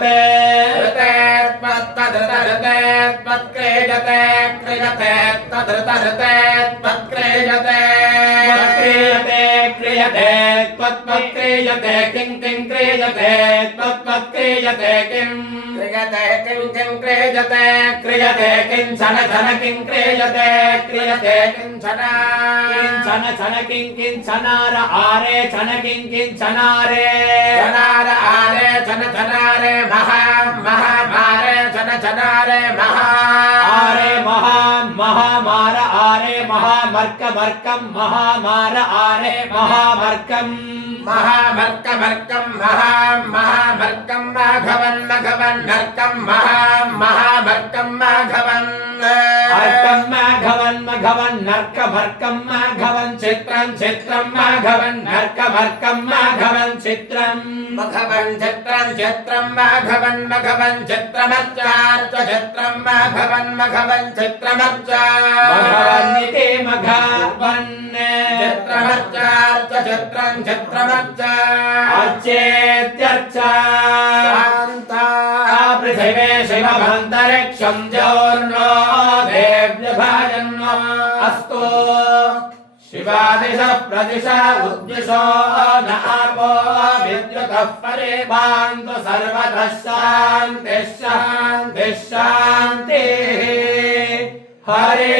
क्रियते ऋते त्वत्तदृतऋते त्वत्क्रियते क्रियते तदृतऋते त्वत्क्रियते क्रियते क्रियते त्वत्क्रियते किं किं क्रियते त्वत्क्रियते किं क्रियते किं किं क्रियते क्रियते किंचन छन किं क्रियते क्रियते किंचन किंचन छन किं किंचनार आरे छन किं किंचनारे छनार आरे छन छनारे महा महा मारे छन छनारे महा आरे महा महामार आरे महामर्कमर्कं महामार आरे महामर्कं महामर्कमर्कं महामर्कं माघवन् मघवन् नर्कं महामर्कं माघवन् अर्कं माघवन् मघवन् नर्कमर्कं माघवन् चित्रं चित्रं माघवन् नर्कमर्कं माघवन् चित्रं मघवन् चित्रं चित्रं माघवन् मघवन् चित्रमर्चार्च चित्रं माघवन् मघवन् चित्रमर्चार्च मघवन्निते मघवन् चित्रमर्चार्च चित्रं चित्रमर्च अर्चेत्यर्चा शान्ता पृथिवे शिवमन्तरिक्षं ज्योर्नो देव्यभाजन्नो अस्तु शिवादिशः प्रदिशा उद्दिशो न आपो विद्युतः परे भान्तु सर्वतः शान्तिः शान्तिः शान्तिः हरे